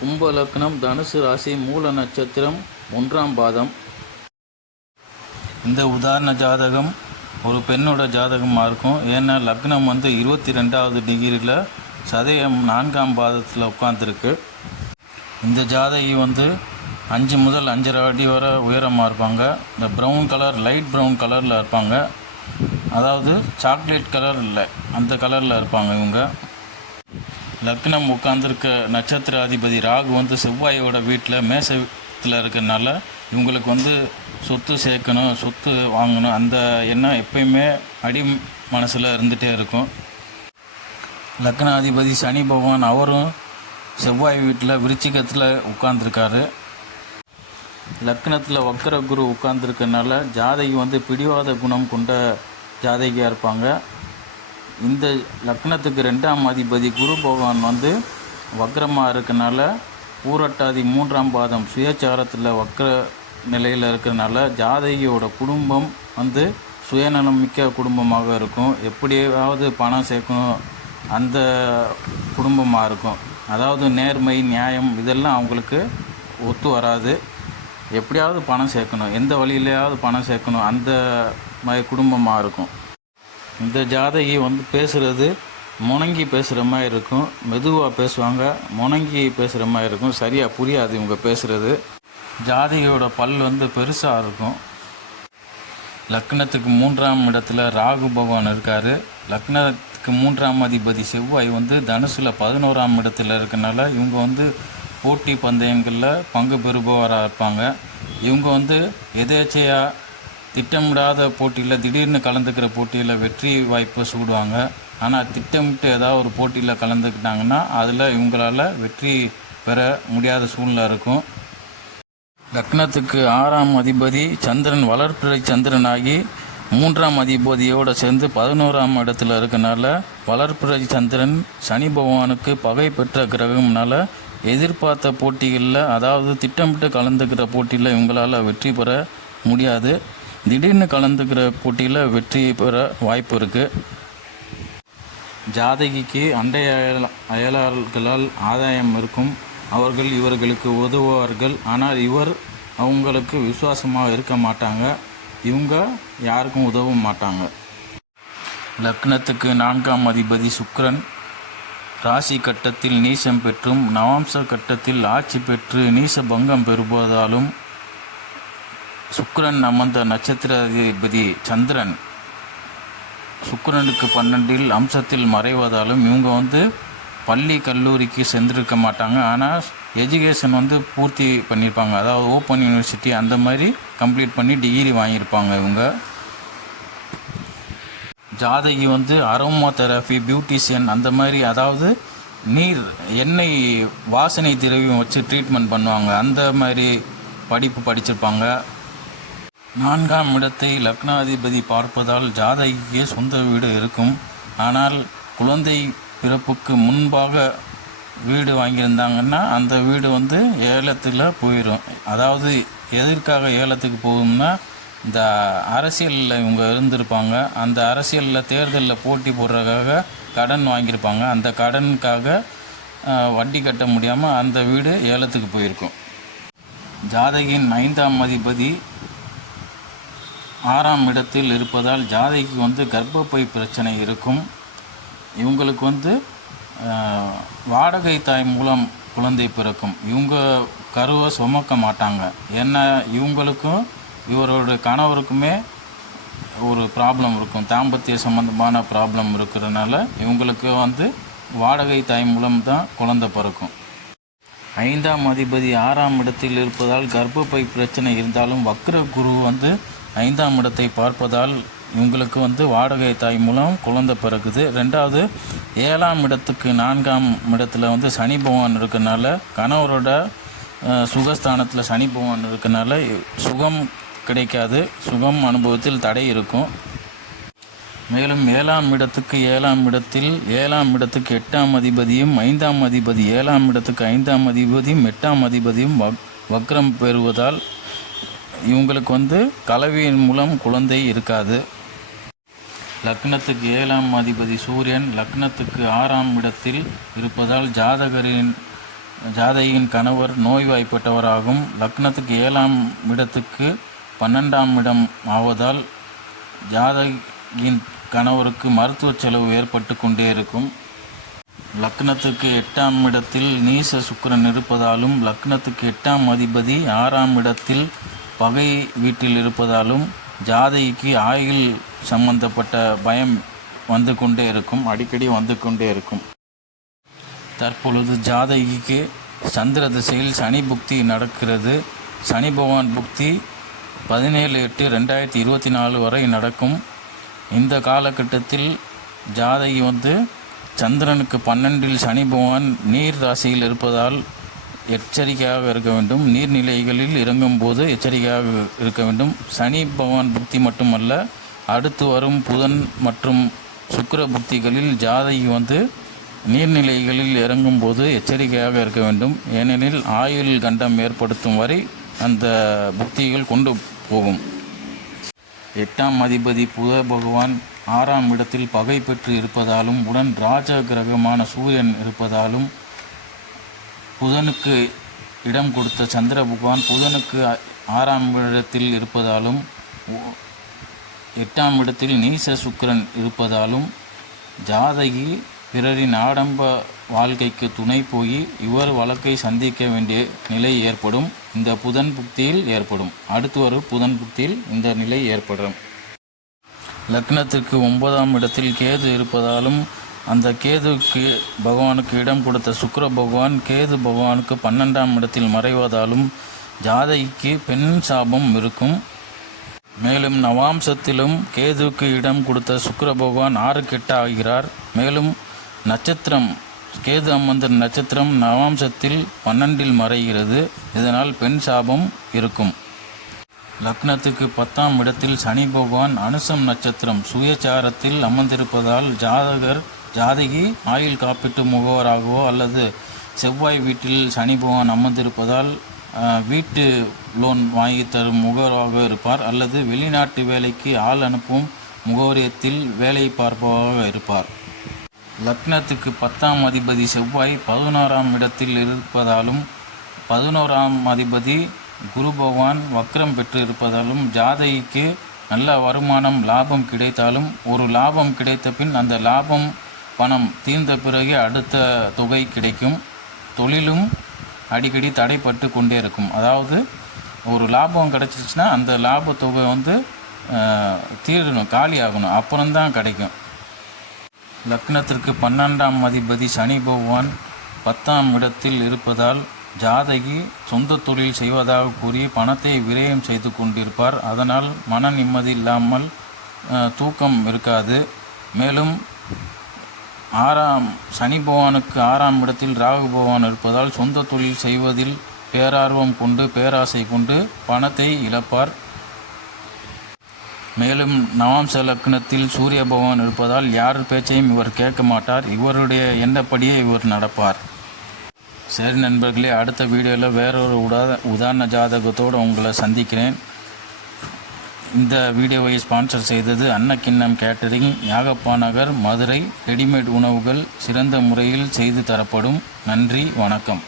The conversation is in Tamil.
கும்ப லக்னம், தனுசு ராசி, மூல நட்சத்திரம், 1ஆம் பாதம். இந்த உதாரண ஜாதகம் ஒரு பெண்ணோட ஜாதகமாக இருக்கும். ஏன்னா லக்னம் 22வது டிகிரியில் சதயம் 4ஆம் பாதத்தில் உட்காந்துருக்கு. இந்த ஜாதகி 5 முதல் 5.5 அடி வரை உயரமாக இருப்பாங்க. இந்த ப்ரௌன் கலர், லைட் ப்ரௌன் கலரில் இருப்பாங்க. அதாவது சாக்லேட் கலர் இல்லை, அந்த கலரில் இருப்பாங்க இவங்க. லக்னம் உட்காந்துருக்க நட்சத்திர அதிபதி ராகு செவ்வாயோட வீட்டில் மேசத்தில் இருக்கிறனால இவங்களுக்கு சொத்து சேர்க்கணும், சொத்து வாங்கணும், அந்த எண்ணம் எப்பயுமே அடி மனசில் இருந்துகிட்டே இருக்கும். லக்னாதிபதி சனி பகவான் அவரும் செவ்வாய் வீட்டில் விருச்சிகத்தில் உட்கார்ந்துருக்காரு. லக்னத்தில் வக்கர குரு உட்கார்ந்துருக்கனால ஜாதகி பிடிவாத குணம் கொண்ட ஜாதகியாக இருப்பாங்க. இந்த லக்னத்துக்கு 2ஆம் அதிபதி குரு பகவான் வக்ரமாக இருக்கனால பூரட்டாதி 3ஆம் பாதம் சுயச்சாரத்தில் வக்ர நிலையில் இருக்கிறனால ஜாதகியோட குடும்பம் சுயநலம் மிக்க குடும்பமாக இருக்கும். எப்படியாவது பணம் சேர்க்கணும் அந்த குடும்பமாக இருக்கும். அதாவது நேர்மை, நியாயம் இதெல்லாம் அவங்களுக்கு ஒத்து வராது. எப்படியாவது பணம் சேர்க்கணும், எந்த வழியிலையாவது பணம் சேர்க்கணும், அந்த மாதிரி குடும்பமாக இருக்கும். இந்த ஜாதகி பேசுகிறது முணங்கி பேசுகிற மாதிரி இருக்கும். மெதுவாக பேசுவாங்க, முணங்கி பேசுகிற மாதிரி இருக்கும். சரியாக புரியாது இவங்க பேசுகிறது. ஜாதகியோட பல் பெருசாக இருக்கும். லக்னத்துக்கு 3ஆம் இடத்துல ராகு பகவான் இருக்கார். லக்னத்துக்கு 3ஆம் அதிபதி செவ்வாய் தனுசில் 11ஆம் இடத்துல இருக்கனால இவங்க போட்டி பந்தயங்களில் பங்கு பெறுபவராக இருப்பாங்க. இவங்க எதேச்சையாக திட்டமிடாத போட்டியில் திடீர்னு கலந்துக்கிற போட்டியில் வெற்றி வாய்ப்பை சூடுவாங்க. ஆனால் திட்டமிட்டு ஏதாவது ஒரு போட்டியில் கலந்துக்கிட்டாங்கன்னா அதில் இவங்களால் வெற்றி பெற முடியாத சூழ்நிலை இருக்கும். லக்னத்துக்கு 6ஆம் அதிபதி சந்திரன் வளர்பிறை சந்திரனாகி 3ஆம் அதிபதியோடு சேர்ந்து 11ஆம் இடத்துல இருக்கனால வளர்பிறை சந்திரன் சனி பகவானுக்கு பகை பெற்ற கிரகம்னால எதிர்பார்த்த போட்டிகளில், அதாவது திட்டமிட்டு கலந்துக்கிற போட்டியில் இவங்களால் வெற்றி பெற முடியாது. திடீர்னு கலந்துக்கிற போட்டியில் வெற்றி பெற வாய்ப்பு இருக்குது. ஜாதகிக்கு அண்டை அயலாளர்களால் ஆதாயம் இருக்கும். அவர்கள் இவர்களுக்கு உதவுவார்கள். ஆனால் இவர் அவங்களுக்கு விசுவாசமாக இருக்க மாட்டாங்க. இவங்க யாருக்கும் உதவ மாட்டாங்க. லக்னத்துக்கு 4ஆம் அதிபதி சுக்கிரன் ராசி கட்டத்தில் நீசம் பெற்றும் நவாம்ச கட்டத்தில் ஆட்சி பெற்று நீச பங்கம் பெறுவதாலும் சுக்கிரன் அமர்ந்த நட்சத்திர அதிபதி சந்திரன் சுக்கிரனுக்கு 12இல் அம்சத்தில் மறைவதாலும் இவங்க பள்ளி கல்லூரிக்கு சென்றிருக்க மாட்டாங்க. ஆனால் எஜுகேஷன் பூர்த்தி பண்ணியிருப்பாங்க. அதாவது ஓப்பன் யூனிவர்சிட்டி அந்த மாதிரி கம்ப்ளீட் பண்ணி டிகிரி வாங்கியிருப்பாங்க இவங்க. ஜாதகி அரோமா தெரபி, பியூட்டிஷியன் அந்த மாதிரி, அதாவது எண்ணெய் வாசனை திரவியம் வச்சு ட்ரீட்மெண்ட் பண்ணுவாங்க. அந்த மாதிரி படிப்பு படிச்சிருப்பாங்க. 4ஆம் இடத்தை லக்னாதிபதி பார்ப்பதால் ஜாதகிக்கு சொந்த வீடு இருக்கும். ஆனால் குழந்தை பிறப்புக்கு முன்பாக வீடு வாங்கியிருந்தாங்கன்னா அந்த வீடு ஏலத்தில் போயிடும். அதாவது எதற்காக ஏலத்துக்கு போகும்னா, இந்த அரசியலில் இவங்க இருந்திருப்பாங்க. அந்த அரசியலில் தேர்தலில் போட்டி போடுறதுக்காக கடன் வாங்கியிருப்பாங்க. அந்த கடனுக்காக வட்டி கட்ட முடியாமல் அந்த வீடு ஏலத்துக்கு போயிருக்கும். ஜாதகியின் 5ஆம் அதிபதி 6ஆம் இடத்தில் இருப்பதால் ஜாதகிக்கு கர்ப்பப்பை பிரச்சனை இருக்கும். இவங்களுக்கு வாடகை தாய் மூலம் குழந்தை பிறக்கும். இவங்க கருவை சுமக்க மாட்டாங்க. ஏன்னா இவங்களுக்கும் இவரோட கணவருக்குமே ஒரு ப்ராப்ளம் இருக்கும், தாம்பத்திய சம்பந்தமான ப்ராப்ளம் இருக்கிறதுனால இவங்களுக்கு வாடகை தாய் மூலம் தான் குழந்தை பிறக்கும். 5ஆம் அதிபதி 6ஆம் இடத்தில் இருப்பதால் கர்ப்பப்பை பிரச்சனை இருந்தாலும் வக்ர குரு 5ஆம் இடத்தை பார்ப்பதால் இவங்களுக்கு வாடகை தாய் மூலம் குழந்தை பிறகுது. 2வது 7ஆம் இடத்துக்கு 4ஆம் இடத்துல சனி பகவான் இருக்கனால கணவரோட சுகஸ்தானத்தில் சனி பகவான் இருக்கனால சுகம் கிடைக்காது, சுகம் அனுபவத்தில் தடை இருக்கும். மேலும் 7ஆம் இடத்துக்கு 7ஆம் இடத்தில் 7ஆம் இடத்துக்கு 8ஆம் அதிபதியும் 5ஆம் அதிபதி 7ஆம் இடத்துக்கு 5ஆம் அதிபதியும் 8ஆம் அதிபதியும் வக்ரம் பெறுவதால் இவங்களுக்கு கலவையின் மூலம் குழந்தை இருக்காது. லக்னத்துக்கு 7ஆம் அதிபதி சூரியன் லக்னத்துக்கு 6ஆம் இடத்தில் இருப்பதால் ஜாதகரின் ஜாதகியின் கணவர் நோய்வாய்ப்பட்டவராகும். லக்னத்துக்கு 7ஆம் இடத்துக்கு 12ஆம் இடம் ஆவதால் ஜாதகியின் கணவருக்கு மருத்துவ செலவு ஏற்பட்டு கொண்டே இருக்கும். லக்னத்துக்கு 8ஆம் இடத்தில் நீச சுக்கிரன் இருப்பதாலும் லக்னத்துக்கு 8ஆம் அதிபதி 6ஆம் இடத்தில் பகை வீட்டில் இருப்பதாலும் ஜாதகிக்கு ஆயுள் சம்பந்தப்பட்ட பயம் வந்து கொண்டே இருக்கும், அடிக்கடி வந்து கொண்டே இருக்கும். தற்பொழுது ஜாதகிக்கு சந்திர திசையில் சனி புக்தி நடக்கிறது. சனி பகவான் புக்தி 17/8/2024 வரை நடக்கும். இந்த காலகட்டத்தில் ஜாதகி சந்திரனுக்கு 12இல் சனி பகவான் நீர் ராசியில் இருப்பதால் எச்சரிக்கையாக இருக்க வேண்டும். நீர்நிலைகளில் இறங்கும் போது எச்சரிக்கையாக இருக்க வேண்டும். சனி பகவான் புக்தி மட்டுமல்ல, அடுத்து வரும் புதன் மற்றும் சுக்கிர புக்திகளில் ஜாதகி நீர்நிலைகளில் இறங்கும் போது எச்சரிக்கையாக இருக்க வேண்டும். ஏனெனில் ஆயுள் கண்டம் ஏற்படுத்தும் வரை அந்த புக்திகள் கொண்டு போகும். 8ஆம் அதிபதி புத பகவான் 6ஆம் இடத்தில் பகை பெற்று இருப்பதாலும் உடன் ராஜ கிரகமான சூரியன் இருப்பதாலும் புதனுக்கு இடம் கொடுத்த சந்திர பகவான் புதனுக்கு 6ஆம் இடத்தில் இருப்பதாலும் 8ஆம் இடத்தில் நீச சுக்கிரன் இருப்பதாலும் ஜாதகி பிறரின் ஆடம்ப வாழ்க்கைக்கு துணை போய் இவர் வழக்கை சந்திக்க வேண்டிய நிலை ஏற்படும். இந்த புதன் புக்தியில் ஏற்படும். அடுத்து வரும் புதன் புக்தியில் இந்த நிலை ஏற்படும். லக்னத்திற்கு 9ஆம் இடத்தில் கேது இருப்பதாலும் அந்த கேதுக்கு பகவானுக்கு இடம் கொடுத்த சுக்கிர பகவான் கேது பகவானுக்கு 12ஆம் இடத்தில் மறைவதாலும் ஜாதகிக்கு பெண் சாபம் இருக்கும். மேலும் நவாம்சத்திலும் கேதுக்கு இடம் கொடுத்த சுக்கிர பகவான் 6க்கு 8 ஆகிறார். மேலும் நட்சத்திரம் கேது அமர்ந்த நட்சத்திரம் நவாம்சத்தில் 12இல் மறைகிறது. இதனால் பெண் சாபம் இருக்கும். லக்னத்துக்கு 10ஆம் இடத்தில் சனி பகவான் அனுசம் நட்சத்திரம் சுயச்சாரத்தில் அமர்ந்திருப்பதால் ஜாதகி ஆயுள் காப்பீட்டு முகவராகவோ அல்லது செவ்வாய் வீட்டில் சனி பகவான் அமர்ந்திருப்பதால் வீட்டு லோன் வாங்கி தரும் முகவராக இருப்பார், அல்லது வெளிநாட்டு வேலைக்கு ஆள் அனுப்பும் முகவரியத்தில் வேலை பார்ப்பவராக இருப்பார். லக்னத்துக்கு 10ஆம் அதிபதி செவ்வாய் 11ஆம் இடத்தில் இருப்பதாலும் 11ஆம் அதிபதி குரு பகவான் வக்ரம் பெற்று இருப்பதாலும் ஜாதகிக்கு நல்ல வருமானம் லாபம் கிடைத்தாலும் ஒரு லாபம் கிடைத்த பின் அந்த லாபம் பணம் தீர்ந்த பிறகு அடுத்த தொகை கிடைக்கும். தொழிலும் அடிக்கடி தடைப்பட்டு கொண்டே இருக்கும். அதாவது ஒரு லாபம் கிடைச்சிச்சுன்னா அந்த லாப தொகை தீரணும், காலி ஆகணும், அப்புறம்தான் கிடைக்கும். லக்னத்திற்கு 12ஆம் அதிபதி சனி பகவான் 10ஆம் இடத்தில் இருப்பதால் ஜாதகி சொந்த தொழில் செய்வதாக கூறி பணத்தை விரயம் செய்து கொண்டிருப்பார். அதனால் மன நிம்மதி இல்லாமல் தூக்கம் இருக்காது. மேலும் சனி பகவானுக்கு 6ஆம் இடத்தில் ராகு பகவான் இருப்பதால் சொந்த தொழில் செய்வதில் பேரார்வம் கொண்டு பேராசை கொண்டு பணத்தை இழப்பார். மேலும் நவாம்ச லக்னத்தில் சூரிய பகவான் இருப்பதால் யார் பேச்சையும் இவர் கேட்க மாட்டார். இவருடைய எண்ணப்படியே இவர் நடப்பார். சரி நண்பர்களே, அடுத்த வீடியோவில் வேறொரு உதாரண ஜாதகத்தோடு உங்களை சந்திக்கிறேன். இந்த வீடியோவை ஸ்பான்சர் செய்தது அன்னக்கிண்ணம் கேட்டரிங், யாகப்பா நகர், மதுரை. ரெடிமேட் உணவுகள் சிறந்த முறையில் செய்து தரப்படும். நன்றி, வணக்கம்.